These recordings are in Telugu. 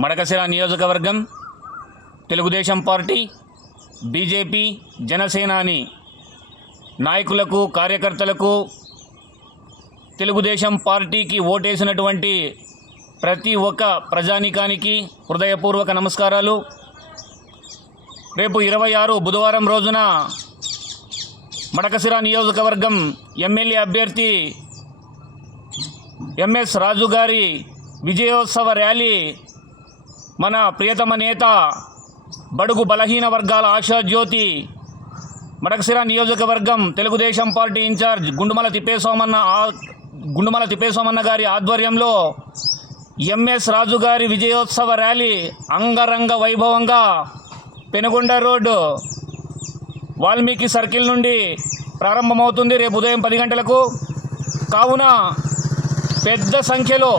మడకశిర నియోజకవర్గం తెలుగుదేశం పార్టీ బీజేపీ జనసేనాని నాయకులకు కార్యకర్తలకు తెలుగుదేశం పార్టీకి ఓటేసినటువంటి ప్రతి ఒక్క ప్రజానీకానికి హృదయపూర్వక నమస్కారాలు. రేపు ఇరవై ఆరు బుధవారం రోజున మడకసిరా నియోజకవర్గం ఎమ్మెల్యే అభ్యర్థి ఎంఎస్ రాజు గారి విజయోత్సవ ర్యాలీ మన ప్రియతమ నేత బడుగు బలహీన వర్గాల ఆశాజ్యోతి మడకసిర నియోజకవర్గం తెలుగుదేశం పార్టీ ఇన్ఛార్జ్ గుండుమల తిప్పేసోమన్న గుండుమల తిప్పేసోమన్న గారి ఆధ్వర్యంలో ఎంఎస్ రాజు గారి విజయోత్సవ ర్యాలీ అంగరంగ వైభవంగా పెనుగొండ రోడ్డు వాల్మీకి సర్కిల్ నుండి ప్రారంభమవుతుంది. రేపు ఉదయం పది గంటలకు. కావున పెద్ద సంఖ్యలో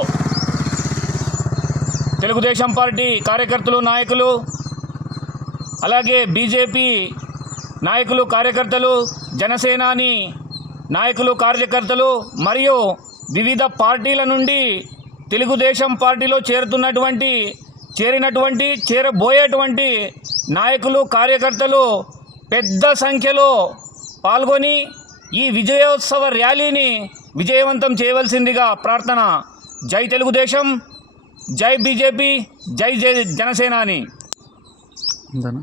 తెలుగుదేశం పార్టీ కార్యకర్తలు నాయకులు అలాగే బీజేపీ నాయకులు కార్యకర్తలు జనసేనాని నాయకులు కార్యకర్తలు మరియు వివిధ పార్టీల నుండి తెలుగుదేశం పార్టీలో చేరుతున్నటువంటి చేరినటువంటి చేరబోయేటువంటి నాయకులు కార్యకర్తలు పెద్ద సంఖ్యలో పాల్గొని ఈ విజయోత్సవ ర్యాలీని విజయవంతం చేయవలసిందిగా ప్రార్థన. జై తెలుగుదేశం. జై బీజేపీ జై జై జనసేనాని. అంతేనా